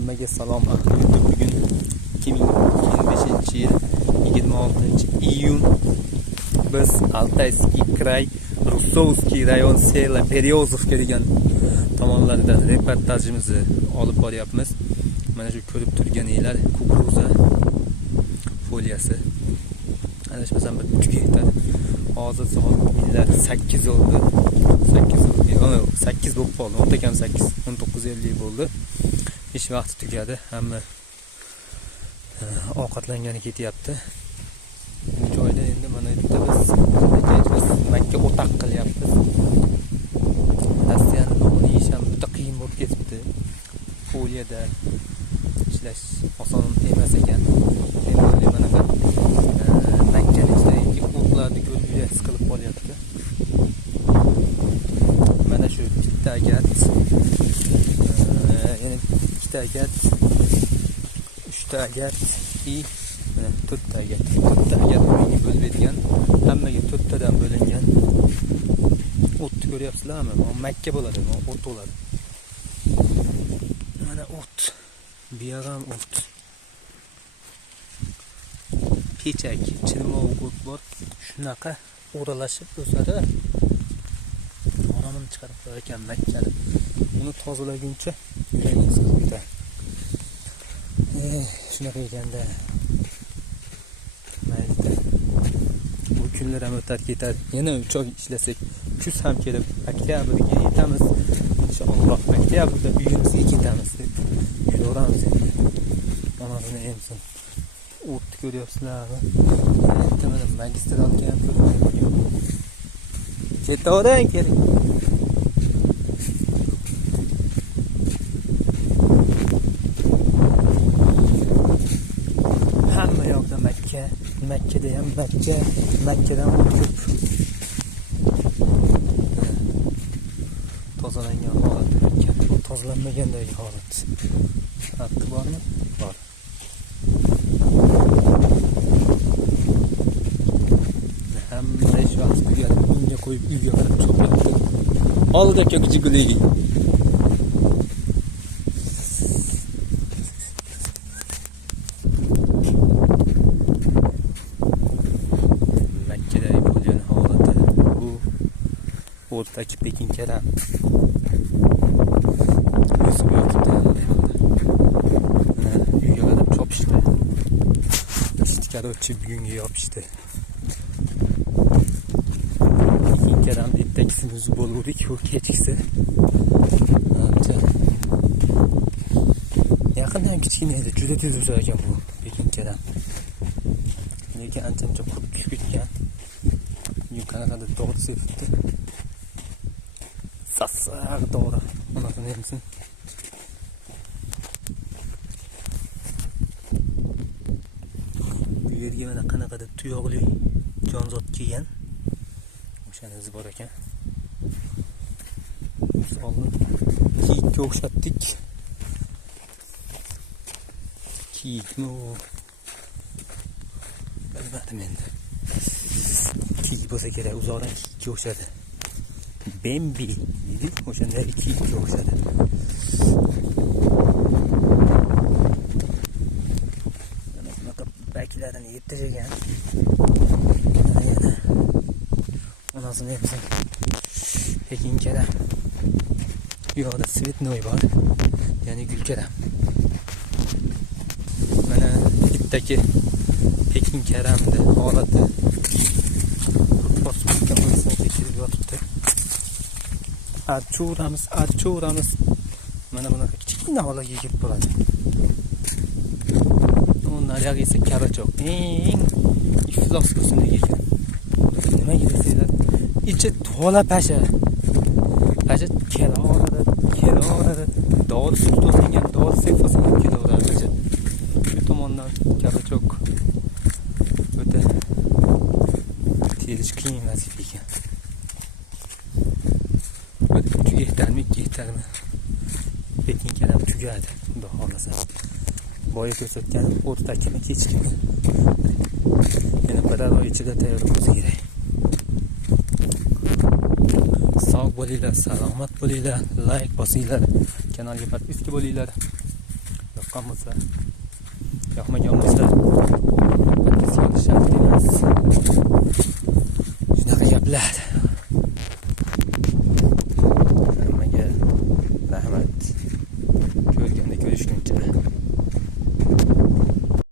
Hammaga salom. Bugun 2025-yil 26-iyun. Biz Altayskiy kraj, Russovskiy rayon sela Beryozovka degan tomonlarida reportajimizni olib boryapmiz. Mana shu ko'rib turganinglar kukuruza foliyasi. Adashmasam 3 gektar. Hozir soat millar 8 oldu. 8 bo'lib qoldi. O'takam 8, 19:50 bo'ldi. Ish vaqti tugadi. Hamma ovqatlangani ketyapti. Bu joyda endi mana bitta biz Makka o'taq qilyapmiz. Rossiyani nomini yeyish ham juda qiyin bo'lib ketibdi. Foliyada ishlash oson emas ekan. Endi mana bu Makkani ichidagi o'tlarni ko'rib juda siqilib qolyapti. Mana shu bitta gat, yana ikkita gat, 3ta gat, 4ta gat. 4ta gat bo'lingan, hammaga 4tadan bo'lingan. O'tni ko'ryapsizlarmi? Makka bo'ladi, o't bo'ladi. Mana o't. Bu ham o't. Pechak, chirmov o't bor. Shunaqa o'ralashib o'sadi. Onamni chiqarib qo'yar ekan Makkani. Uni tozalaguncha yuragingiz ketadi. Shunaqa ekanda. Mayli. Bu kunlar ham o'tar ketadi. Yana 3 oy ishlasak, kuz ham kelib, oktyabrga yetamiz. Inshaalloh oktyabrda uyimizga ketamiz deb yuraveramiz endi. Onasini emsin. O'tni ko'ryapsizlarmi? Mana magistralga ham ko'rmayman. Ketaverang kerak. Hamma yoqda Makka, Makkada ham Makka, Makkadan ko'p. Tozalangan holat, tozalanmagandagi holat. Haqqi bormi? Bor. Hamma ish vaqti tugadi, unga qo'yib uyga qarab cho'qyapti. Oldi ko'kjiguli. Makkadagi bo'lgan holati bu o'rtaki Pekin karam. Uyga qarab chopishdi. Ishtikarchi bugunga yopishdi. Keram ittakisimiz bo'luvdik, u kechkisi. Yaqindan kichkina edi, juda tez o'sar ekan bu Pekin keram. Lekin ancha qurib ketgan. Yuqoriga to'g'ri sepibdi. Sassaq to'g'ri. Bunaqani emsin. Bu yerga mana qanaqadir tuyoqli jonzot kelgan. O'shanisi bor ekan. Misolni kiyikka o'xshatdik. Kiyikmi u? Bilmadim endi. Kiyik bo'lsa kerak, uzoqdan kiyikka o'xshadi. Bambi deydi, o'shanday kiyikka o'xshadi. Mana bunaqa baklarini yetirgan. Onasini emsin. Pekin keram. Bu yoqda Svetnoy bor. Ya'ni gul keram. Mana bittaki Pekin keramni holati. Boshqa qo'ysa tekshirib yotibdi. Archuramiz. Mana bunaqa kichkina holaga kelib qoladi. Undan esa karachoq. Eng iflos ko'sini ekan. Nimaga desanglar, ichi to'la pasha. Pasha kelaveradi. Dori suv to'silgan, dori sepasi kelaveradi. Shu tomondan karachoq o'ta terish qiyin vazifa ekan. 3 gektarmi, 2 gektarmi Pekin keram tugadi, xudo xolasa. Boya ko'rsatganim o'rtakimi kechikmi. Yana bir oy ichida tayyor bo'lsa kerak. Sog' bo'linglar, salomat bo'linglar, like bosinglar, kanalga podpiska bo'linglar yoqqan bo'lsa, yoqmagan bo'lsa podpiska olish shart emas. Shunaqa gaplar.